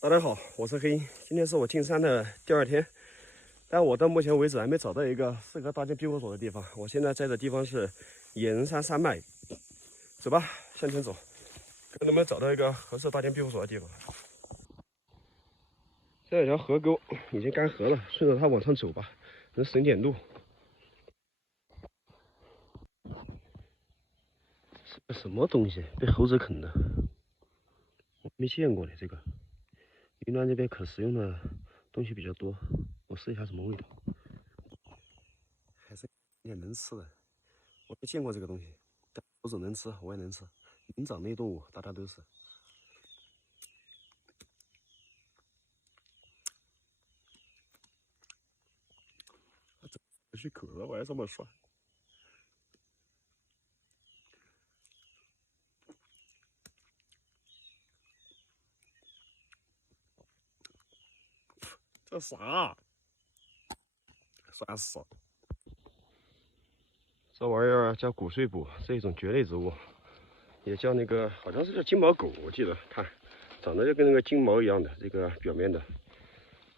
大家好，我是黑鹰。今天是我进山的第2天，但我到目前为止还没找到一个适合搭建庇护所的地方。我现在在的地方是野人山山脉，走吧，向前走，看能不能找到一个合适搭建庇护所的地方。这有条河沟已经干涸了，顺着它往上走吧，能省点路。是个什么东西？被猴子啃的？我没见过的这个。云南这边可食用的东西比较多，我试一下什么味道。还是有点能吃的，我没见过这个东西。但猴子能吃，我也能吃。灵长类动物，大家都是。许可了，我还这么说。这啥？算死！这玩意儿叫骨碎补，是一种蕨类植物，也叫那个好像是叫金毛狗，我记得看长得就跟那个金毛一样的，这个表面的，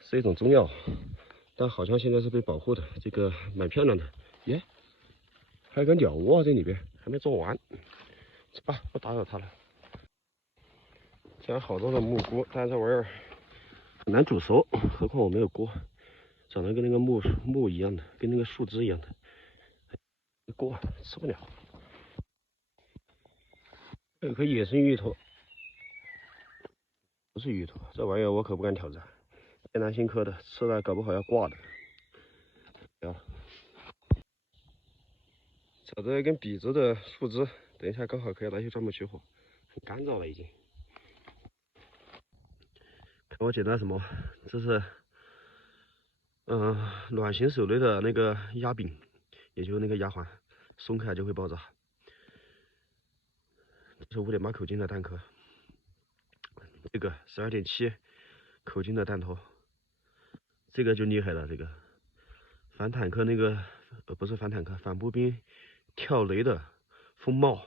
是一种中药，但好像现在是被保护的，这个蛮漂亮的。耶，还有个鸟窝在里边，还没做完。走吧，不打扰它了。这样好多的木菇，但是这玩意儿很难煮熟，何况我没有锅，长得跟那个木一样的，跟那个树枝一样的，锅吃不了。还有颗野生芋头，不是芋头，这玩意儿我可不敢挑战。天南星科的，吃了搞不好要挂的。要找着一根笔直的树枝，等一下刚好可以拿去钻木取火，很干燥了已经。看我捡到什么？这是卵形手雷的那个压柄，也就是那个压环，松开就会爆炸。这是5.8口径的弹壳，这个12.7口径的弹头，这个就厉害了。这个反坦克那个不是反坦克，反步兵跳雷的风帽，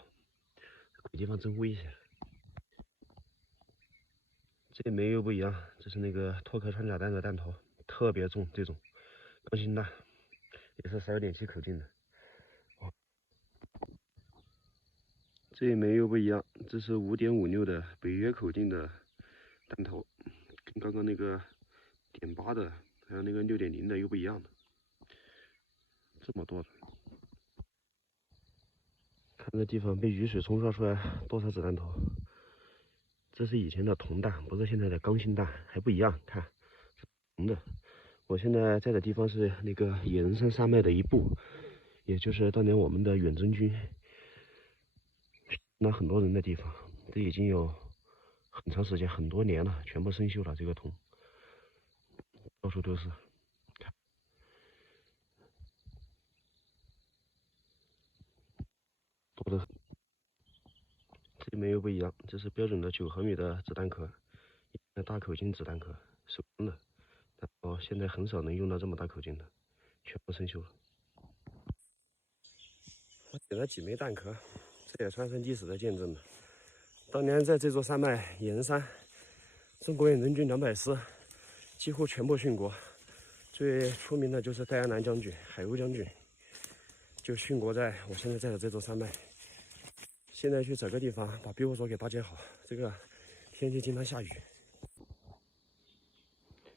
鬼地方真危险。这枚又不一样，这是那个托壳穿甲弹的弹头，特别重，这种钢芯弹，也是12.7口径的。这一枚又不一样，这是5.56的北约口径的弹头，跟刚刚那个.8的还有那个6.0的又不一样的，这么多的。看这地方被雨水冲刷出来多少子弹头，这是以前的铜弹，不是现在的钢芯弹，还不一样。看，铜的。我现在在的地方是那个野人山山脉的一部，也就是当年我们的远征军那很多人的地方，这已经有很长时间，很多年了，全部生锈了。这个铜到处都是，看多的。这枚又不一样，这是标准的9毫米的子弹壳，大口径子弹壳，手工的。然后现在很少能用到这么大口径的，全部生锈了。我捡了几枚弹壳，这也算是历史的见证了。当年在这座山脉野人山，中国远征军200师几乎全部殉国，最出名的就是戴安澜将军、海鸥将军，就殉国在我现在在的这座山脉。现在去找个地方把庇护所给搭建好，这个天气经常下雨。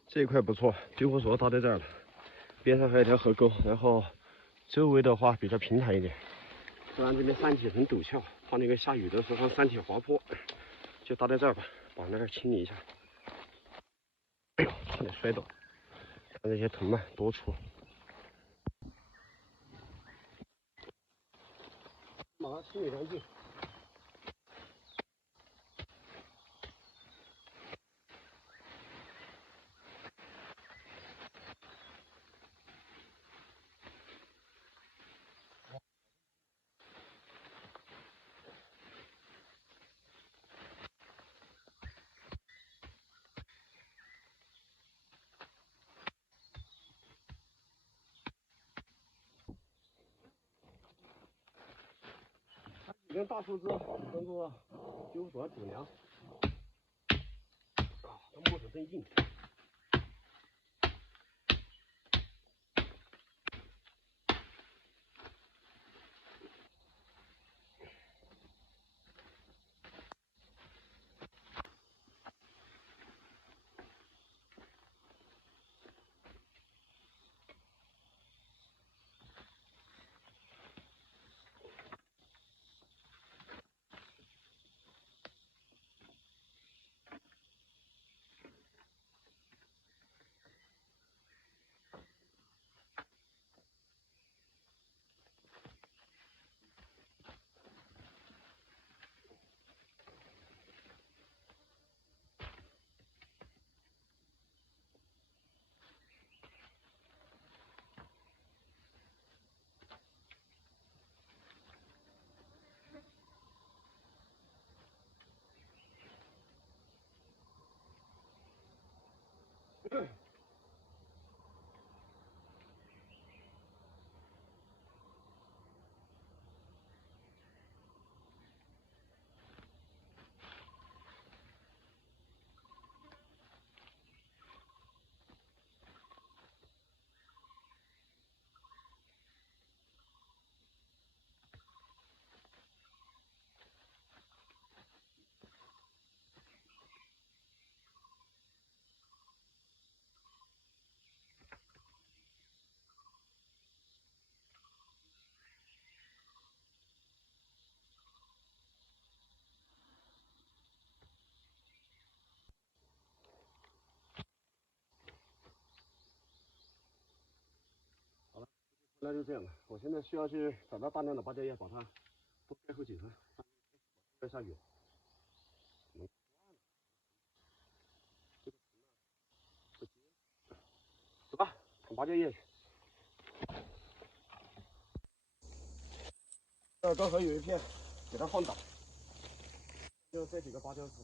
这一块不错，庇护所搭在这儿了，边上还有一条河沟，然后周围的话比较平坦一点。不然这边山体很陡峭，怕那个下雨的时候山体滑坡，就搭在这儿吧，把那儿清理一下。哎呦，差点摔倒！看这些藤蔓多粗，马上清理干净。几根大树枝当做庇护所的主梁。木头真硬。那就这样了，我现在需要去找到大量的芭蕉叶，把它都盖回几层。要下雨，走吧，捅芭蕉叶去。刚好有一片，给它放倒，就这几个芭蕉树。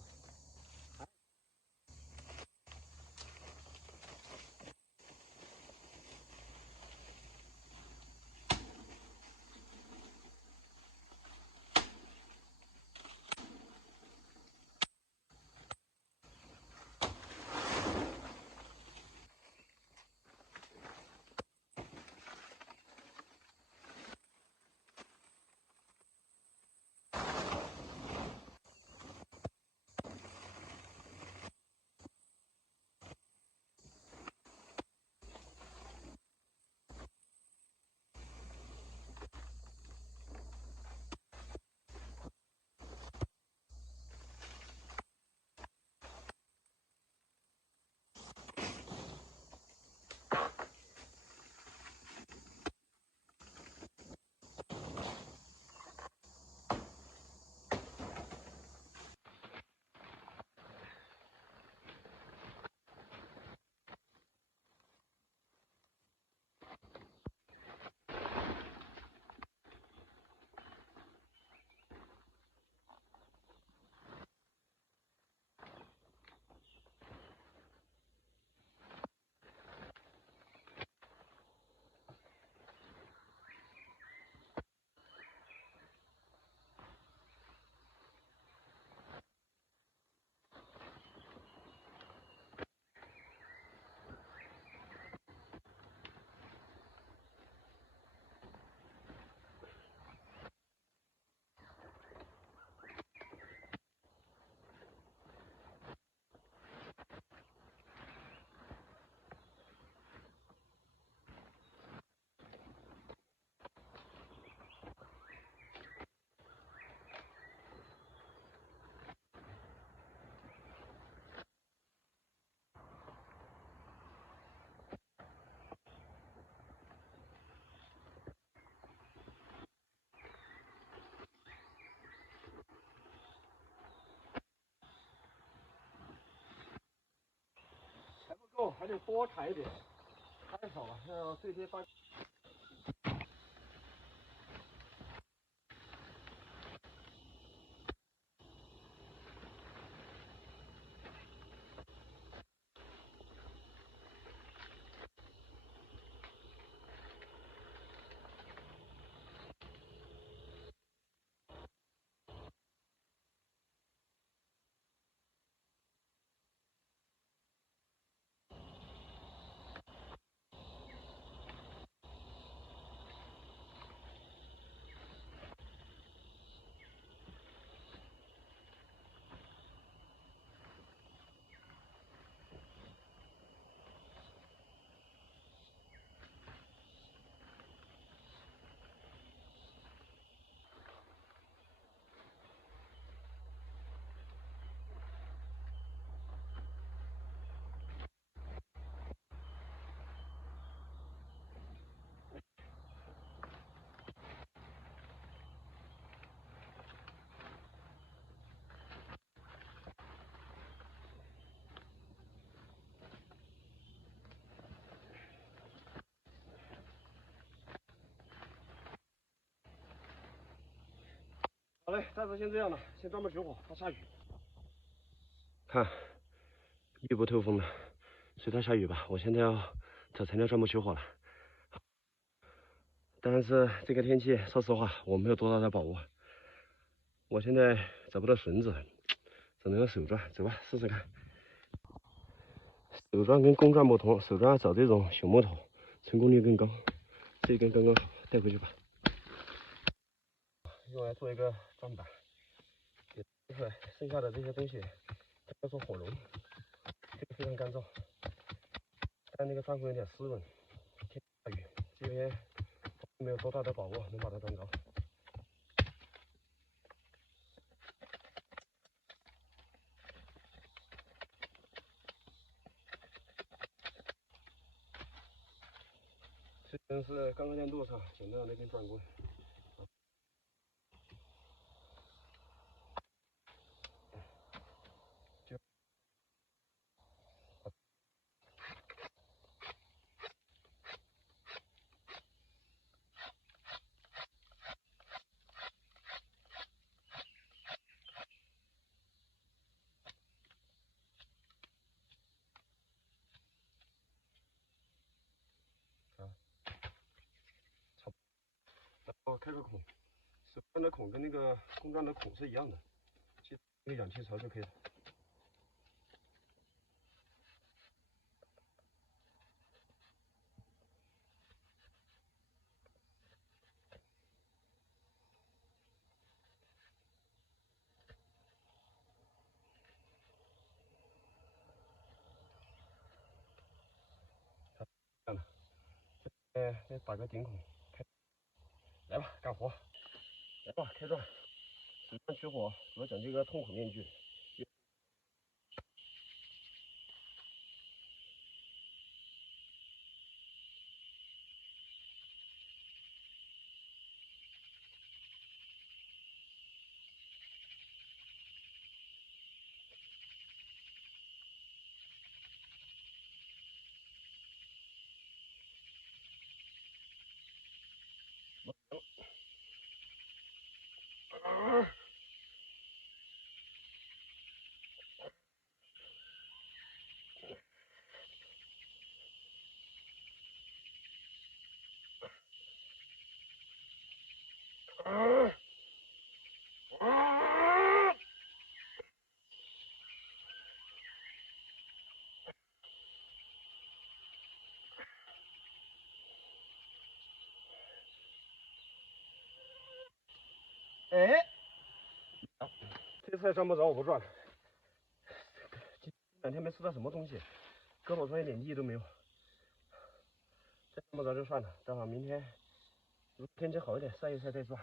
还不够，还得多采一点，太少了。像这些芭好嘞，暂时先这样了，先专门取火，怕下雨。看，密不透风的，随它下雨吧。我现在要找材料专门取火了。但是这个天气，说实话，我没有多大的把握。我现在找不到绳子，只能用手钻。走吧，试试看。手钻跟公钻不同，手钻要找这种熊木头，成功率更高。这一根刚刚好，带回去吧。用来做一个钻板，就是剩下的这些东西叫做火龙，这个非常干燥，但那个钻孔有点湿润。天下雨，这边没有多大的把握能把它钻着。这根是刚刚在路上捡到的那根钻棍。然后开个孔，手钻的孔跟那个公钻的孔是一样的，其实一个氧气槽就可以了。这样的，再打个顶孔，开，来吧，干活，来吧，开钻。手钻取火主要讲究一个痛苦面具。哎，这次钻不着我不转了。这2天没吃到什么东西，胳膊上一点力都没有。再钻不着就算了，待会儿明天如果天气好一点晒一晒再钻。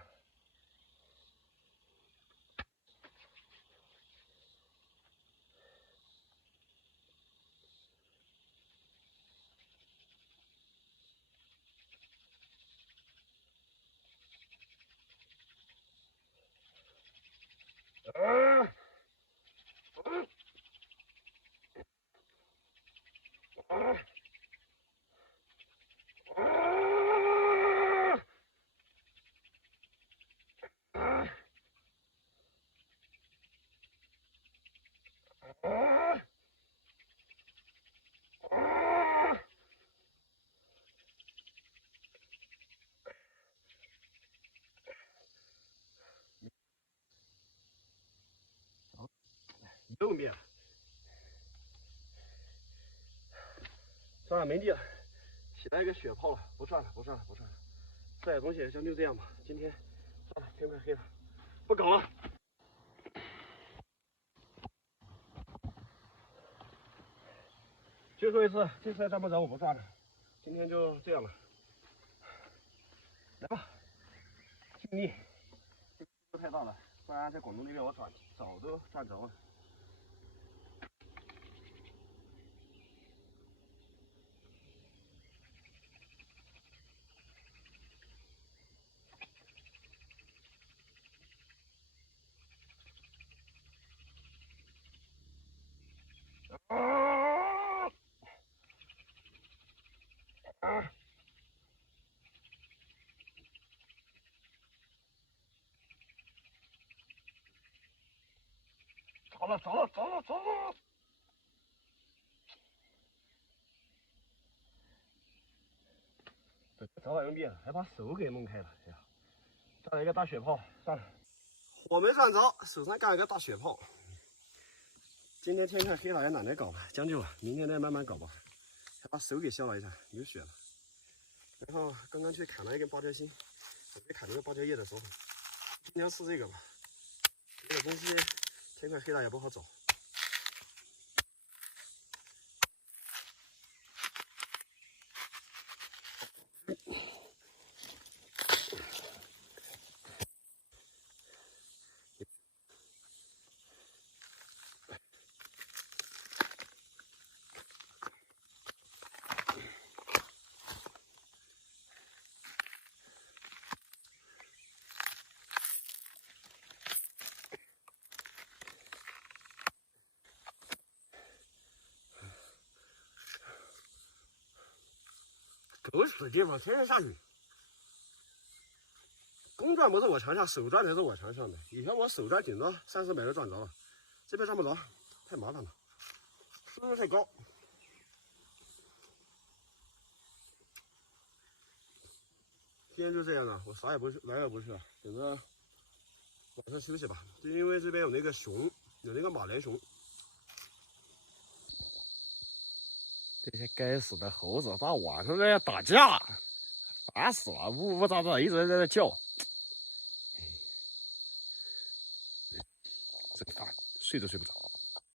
右面算了，没力了，起来一个血泡了，不算了，不算了，不算了。这点东西先就这样吧，今天算了，天快黑了，不搞了。最后一次，这次钻不着我不算了，今天就这样了。来吧，尽力，不太大了，不然在广东那边我早都钻着了。走了，走了，走了，走了。找到用笔，还把手给弄开了。哎呀，找了一个大血泡，算了，火没算着，手上干了个大血泡。今天天快黑了，也懒得搞了，将就吧，明天再慢慢搞吧。还把手给削了一下，流血了。然后刚刚去砍了一根芭蕉心，准备砍这个芭蕉叶的时候，今天试这个吧。这个东西天快黑了也不好找。狗屎的地方天天下雨，公转不是我强项，手转才是我强项的。以前我手转顶多30秒就转着了，这边转不着，太麻烦了，速度太高。今天就这样了，我啥也不去，哪也不去了，等着晚上休息吧。就因为这边有那个熊，有那个马来熊。这些该死的猴子，大晚上在打架，烦死了！呜呜喳喳，一直在那叫。这个饭睡都睡不着。